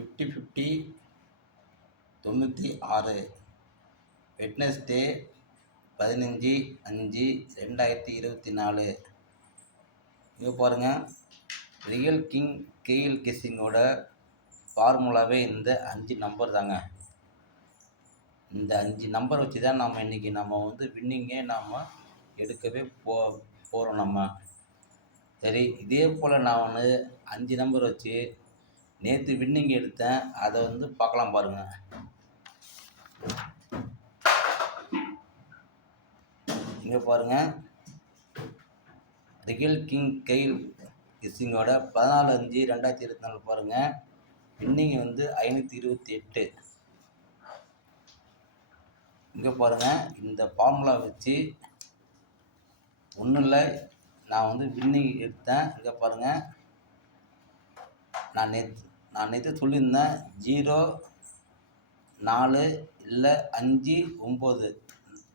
50 96 Wednesday 15/5/2024. இங்கே பாருங்கள், real king KL கெஸ்ஸிங்கோட ஃபார்முலாவே இந்த 5 நம்பர் தாங்க. இந்த 5 நம்பர் வச்சு தான் இன்றைக்கி வின்னிங்கே எடுக்கவே போகிறோம் நம்ம. சரி, இதே போல் நான் 5 நம்பர் வச்சு நேற்று வின்னிங் எடுத்தேன். அதை பார்க்கலாம் பாருங்கள். இங்கே பாருங்கள், ரியல் கிங் கேஎல் கெஸ்ஸிங்கோட 14/5/2024 பாருங்கள். வின்னிங் 528. இங்கே பாருங்கள், இந்த ஃபார்முலா வச்சு ஒன்றும் இல்லை, நான் வின்னிங் எடுத்தேன். இங்கே பாருங்கள், நான் நேற்று சொல்லியிருந்தேன் 0 4 இல்லை 5 9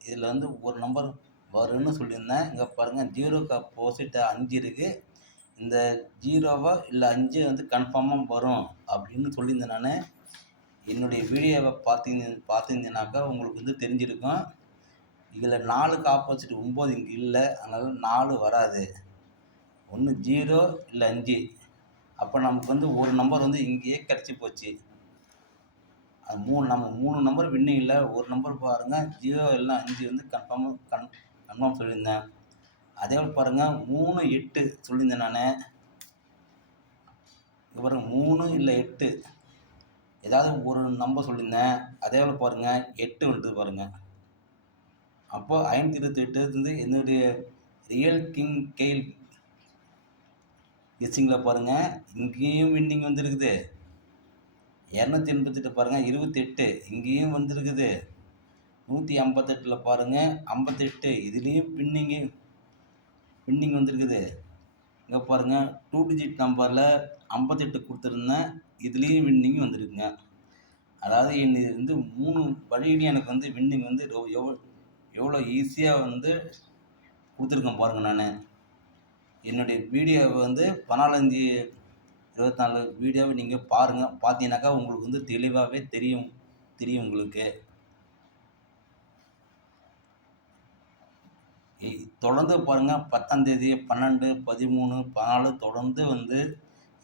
இதில் ஒரு நம்பர் வரும்னு சொல்லியிருந்தேன். இங்கே பாருங்கள், 0க்கு ஆப்போசிட் 5 இருக்குது. இந்த 0வோ இல்லை 5 கன்ஃபார்மாக வரும் அப்படின்னு சொல்லியிருந்தேன். நான் என்னுடைய வீடியோவை பார்த்தீங்கன்னாக்கா உங்களுக்கு தெரிஞ்சிருக்கும். இதில் 4க்கு ஆப்போசிட் 9 இங்கே இல்லை, அதனால் 4 வராது. ஒன்று 0 இல்லை 5. அப்போ நமக்கு ஒரு நம்பர் இங்கேயே கிடச்சி போச்சு. அது 3 நம்பர் வின்னிங் இல்லை. ஒரு நம்பர் பாருங்கள், 0 இல்லை 5 கன்ஃபார்ம் சொல்லியிருந்தேன். அதே போல் பாருங்கள், 3 8 சொல்லியிருந்தேன் நான். இங்கே பாருங்கள், 3 இல்லை 8 ஏதாவது ஒரு நம்பர் சொல்லியிருந்தேன். அதே போல் பாருங்கள், 8 வந்துட்டு பாருங்கள். அப்போ 528 என்னுடைய ரியல் கிங் கேஎல் கெஸ்ஸிங்கில் பாருங்கள், இங்கேயும் வின்னிங் வந்துருக்குது. 288 பாருங்கள், 28 இங்கேயும் வந்துருக்குது. 158 பாருங்கள், 58 இதுலேயும் வின்னிங் வந்துருக்குது. இங்கே பாருங்கள், 2 டிஜிட் நம்பரில் 58 கொடுத்துருந்தேன், இதுலேயும் வின்னிங் வந்துருக்குங்க. அதாவது என்னது 3 வழியிலையும் எனக்கு வின்னிங் எவ்வளோ ஈஸியாக கொடுத்துருக்கேன் பாருங்கள். நான் என்னுடைய வீடியோவை 14/5/24 வீடியோவை நீங்கள் பாருங்கள். பார்த்தீங்கன்னாக்கா உங்களுக்கு தெளிவாகவே தெரியும் உங்களுக்கு. தொடர்ந்து பாருங்கள், 10ஆம் தேதி 12 13 14 தொடர்ந்து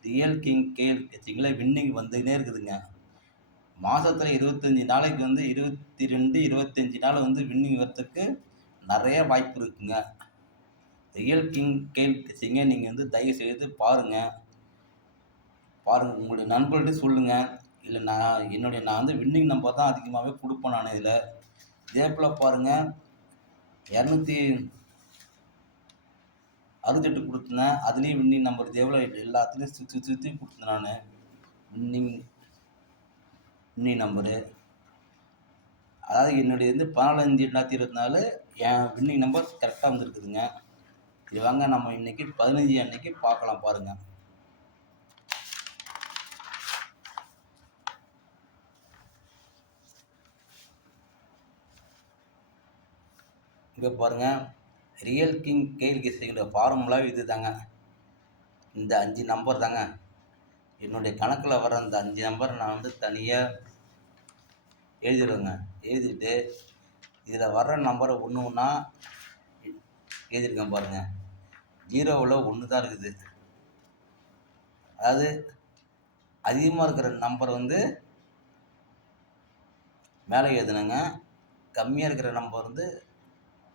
ரியல் கிங் கேஎல் கெஸ்ஸிங்கில் வின்னிங் வந்துக்கினே இருக்குதுங்க. மாதத்தில் 25 நாளைக்கு 22 25 நாள் வின்னிங் வரத்துக்கு நிறைய வாய்ப்பு இருக்குங்க. ரியல் கிங் கேஎல் கெஸ்ஸிங்கை நீங்கள் தயவு செய்து பாருங்கள். உங்களுடைய நண்பர்கள்ட்ட சொல்லுங்கள். இல்லை நான் வின்னிங் நம்பர் தான் அதிகமாகவே கொடுப்பேன் நான் இதில். இதே போல் பாருங்கள், 268 கொடுத்துருந்தேன், அதுலேயும் வின்னிங் நம்பர் இதே போல் எல்லாத்துலேயும் சுற்றி கொடுத்தேன் நான் வின்னிங் நம்பரு. அதாவது என்னுடைய 14/5/2024 என் வின்னிங் நம்பர் கரெக்டாக வந்துருக்குதுங்க. இது வாங்க நம்ம இன்றைக்கி 15 அன்னைக்கு பார்க்கலாம் பாருங்கள். இங்கே பாருங்கள், ரியல் கிங் கேஎல் கெஸ்ஸிங்கோட ஃபார்முலா இது தாங்க. இந்த 5 நம்பர் தாங்க. என்னுடைய கணக்கில் வர அந்த 5 நம்பரை நான் தனியாக எழுதிடுவேங்க. எழுதிட்டு இதில் வர்ற நம்பரை ஒன்று ஒன்றா எழுதியிருக்கேன் பாருங்கள். 0வில் 1 தான் இருக்குது. அதாவது அதிகமாக இருக்கிற நம்பர் மேலே எழுதணுங்க, கம்மியாக இருக்கிற நம்பர்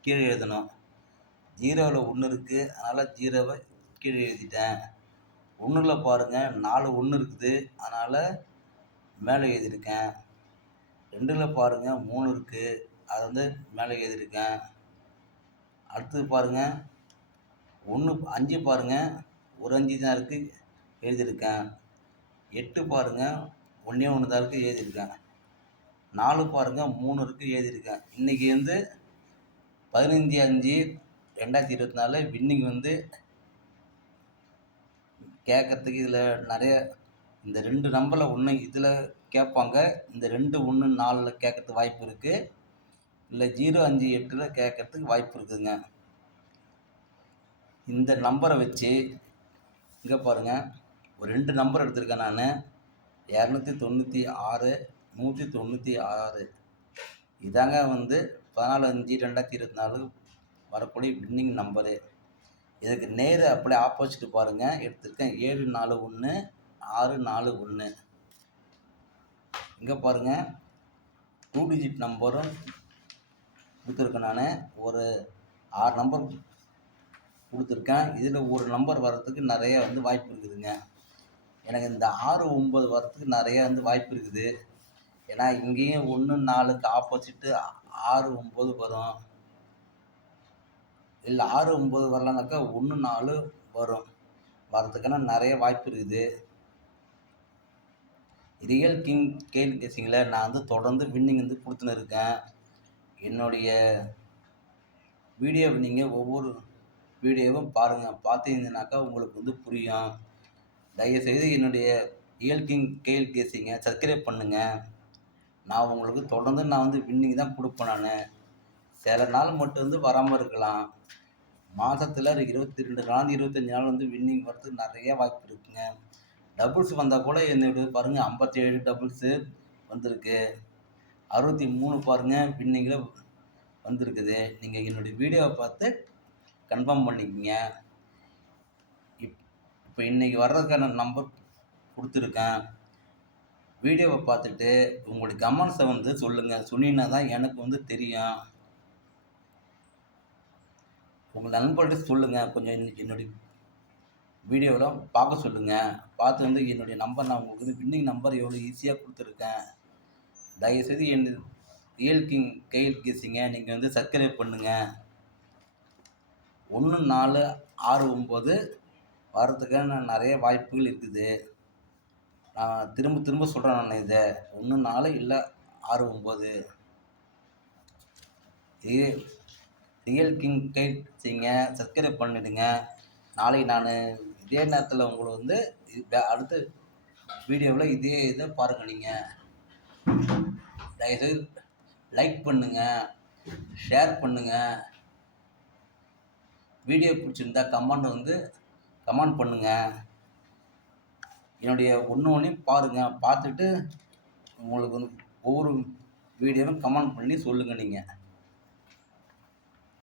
கீழே எழுதணும். 0வில் 1 இருக்குது, அதனால் 0வை கீழே எழுதிட்டேன். 1ல் பாருங்கள், 4 1 இருக்குது, அதனால் மேலே எழுதியிருக்கேன். 2ல் பாருங்கள் 3 இருக்குது, அதை மேலே எழுதியிருக்கேன். அடுத்தது பாருங்கள் 5 பாருங்கள், ஒரு 5 தான் இருக்குது, எழுதியிருக்கேன். 8 பாருங்கள், 1 தான் இருக்குது, எழுதியிருக்கேன். 4 பாருங்கள் 3 இருக்குது, எழுதியிருக்கேன். இன்றைக்கி 15/5/2024 வின்னிங் கேட்கறதுக்கு இதில் நிறைய இந்த 2 நம்பரில் ஒன்று இதில் கேட்பாங்க. இந்த 2 1 4 கேட்கறதுக்கு வாய்ப்பு இருக்குது. இல்லை 0 5 8 கேட்கறதுக்கு வாய்ப்பு இருக்குதுங்க. இந்த நம்பரை வச்சு இங்கே பாருங்கள், ஒரு 2 நம்பர் எடுத்திருக்கேன் நான். 296 196. இதாங்க வந்து 14/5/2024 வரக்கூடிய வின்னிங் நம்பரு. இதுக்கு நேர் அப்படியே ஆப்போசிட் பாருங்கள், எடுத்திருக்கேன் 741 641. இங்கே பாருங்கள் 2 டிஜிட் நம்பரும் கொடுத்துருக்கேன். நான் ஒரு 6 நம்பர் கொடுத்துருக்கேன். இதில் ஒரு நம்பர் வர்றதுக்கு நிறைய வந்து வாய்ப்பு இருக்குதுங்க. எனக்கு இந்த 6 9 வர்றதுக்கு நிறைய வந்து வாய்ப்பு இருக்குது. ஏன்னா இங்கேயும் 1 4க்கு ஆப்போசிட்டு 6 9 வரும். இல்லை 6 9 வரலனாக்கா 1 4 வரும். வர்றதுக்கான நிறைய வாய்ப்பு இருக்குது. ரியல் கிங் கேல் கெஸிங்கில் நான் வந்து தொடர்ந்து வின்னிங் வந்து கொடுத்துன்னு இருக்கேன். என்னுடைய வீடியோவை நீங்கள் ஒவ்வொரு வீடியோவும் பாருங்கள். பார்த்தீங்கன்னாக்கா உங்களுக்கு வந்து புரியும். தயவுசெய்து என்னுடைய ரியல் கிங் கேல் கெஸிங்கை சப்ஸ்கிரைப் பண்ணுங்கள். நான் உங்களுக்கு தொடர்ந்து நான் வந்து வின்னிங் தான் கொடுப்பேன். நான் சில நாள் மட்டும் வந்து வராமல் இருக்கலாம். மாதத்தில் 22 நாள் 25 நாள் வந்து வின்னிங் வரதுக்கு நிறைய வாய்ப்பு இருக்குங்க. டபுள்ஸ் வந்தால் கூட என்னுடைய பாருங்கள் 57 டபுள்ஸு வந்திருக்கு. 63 பாருங்கள் வின்னிங்கில் வந்திருக்குது. நீங்கள் என்னுடைய வீடியோவை பார்த்து கன்ஃபார்ம் பண்ணிக்கோங்க. இப்போ இன்றைக்கி வர்றதுக்கான நம்பர் கொடுத்துருக்கேன். வீடியோவை பார்த்துட்டு உங்களுடைய கமெண்ட்ஸை வந்து சொல்லுங்கள். சொன்னீங்கன்னா தான் எனக்கு வந்து தெரியும். உங்கள் நண்பர்கிட்ட சொல்லுங்கள். கொஞ்சம் என்னுடைய வீடியோவில் பார்க்க சொல்லுங்கள். பார்த்து வந்து என்னுடைய நம்பர் நான் உங்களுக்கு வந்து வின்னிங் நம்பர் எவ்வளோ ஈஸியாக கொடுத்துருக்கேன். தயவுசெய்து என் ரியல் கிங் கேல் கெஸிங்கை நீங்கள் வந்து சப்ஸ்கிரைப் பண்ணுங்கள். 1 4 6 9 வர்றதுக்கான நிறைய வாய்ப்புகள் இருக்குது. நான் திரும்ப திரும்ப சொல்கிறேன். நான் இதை 1 4 இல்லை 6 9. இது ரியல் கிங் கேல் கெஸிங்கை சப்ஸ்கிரைப் பண்ணிவிடுங்க. நாளைக்கு நான் இதே நேரத்தில் உங்களை வந்து அடுத்த வீடியோவில் இதே இதை பாருங்கள். நீங்கள் தயவுசெய்து லைக் பண்ணுங்கள், ஷேர் பண்ணுங்கள். வீடியோ பிடிச்சிருந்தா கமெண்ட் பண்ணுங்கள். என்னுடைய ஒன்றையும் பாருங்கள். பார்த்துட்டு உங்களுக்கு வந்து ஒவ்வொரு வீடியோவும் கமெண்ட் பண்ணி சொல்லுங்கள். நீங்கள்